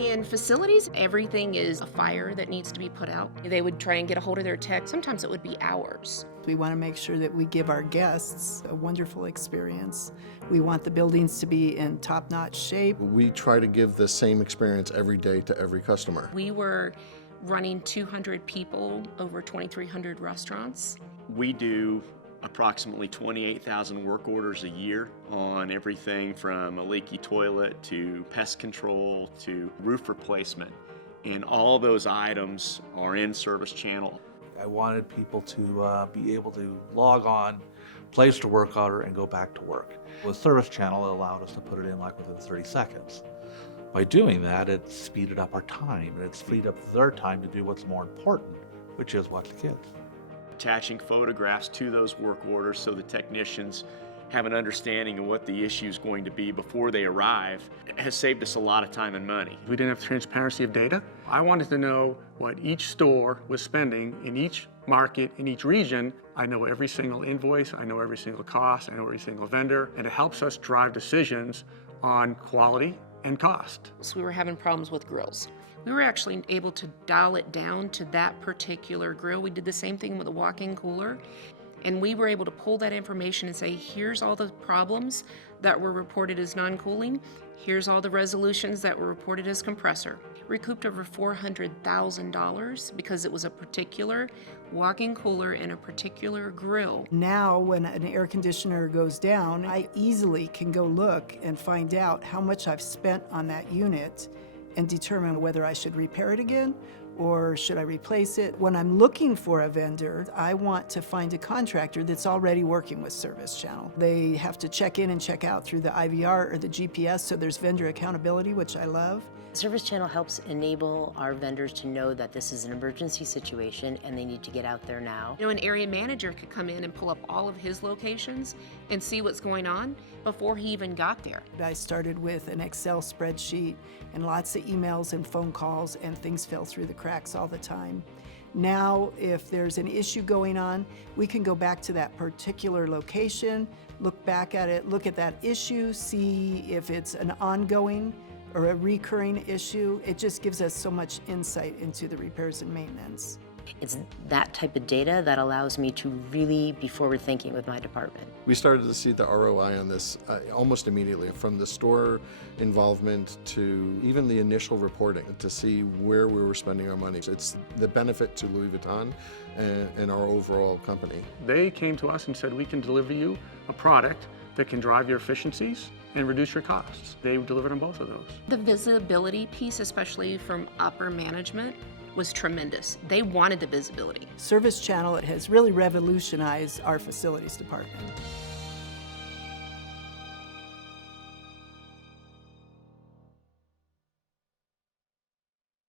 In facilities, everything is a fire that needs to be put out. They would try and get a hold of their tech. Sometimes it would be hours. We want to make sure that we give our guests a wonderful experience. We want the buildings to be in top-notch shape. We try to give the same experience every day to every customer. We were running 200 people over 2,300 restaurants. We do approximately 28,000 work orders a year on everything from a leaky toilet to pest control to roof replacement. And all those items are in ServiceChannel. I wanted people to be able to log on, place the work order, and go back to work. With ServiceChannel, it allowed us to put it in like within 30 seconds. By doing that, it speeded up our time, and it's freed up their time to do what's more important, which is watch the kids. Attaching photographs to those work orders so the technicians have an understanding of what the issue is going to be before they arrive has saved us a lot of time and money. We didn't have transparency of data. I wanted to know what each store was spending in each market, in each region. I know every single invoice, I know every single cost, I know every single vendor, and it helps us drive decisions on quality and cost. So we were having problems with grills. We were actually able to dial it down to that particular grill. We did the same thing with a walk-in cooler, and we were able to pull that information and say, here's all the problems that were reported as non-cooling, here's all the resolutions that were reported as compressor. Recouped over $400,000 because it was a particular walk-in cooler and a particular grill. Now, when an air conditioner goes down, I easily can go look and find out how much I've spent on that unit and determine whether I should repair it again or should I replace it. When I'm looking for a vendor, I want to find a contractor that's already working with ServiceChannel. They have to check in and check out through the IVR or the GPS, so there's vendor accountability, which I love. ServiceChannel helps enable our vendors to know that this is an emergency situation and they need to get out there now. You know, an area manager could come in and pull up all of his locations and see what's going on before he even got there. I started with an Excel spreadsheet and lots of emails and phone calls, and things fell through the cracks all the time. Now, if there's an issue going on, we can go back to that particular location, look back at it, look at that issue, see if it's an ongoing or a recurring issue. It just gives us so much insight into the repairs and maintenance. It's that type of data that allows me to really be forward thinking with my department. We started to see the ROI on this almost immediately, from the store involvement to even the initial reporting, to see where we were spending our money. It's the benefit to Louis Vuitton and our overall company. They came to us and said, we can deliver you a product that can drive your efficiencies and reduce your costs. They delivered on both of those. The visibility piece, especially from upper management, was tremendous. They wanted the visibility. ServiceChannel has really revolutionized our facilities department.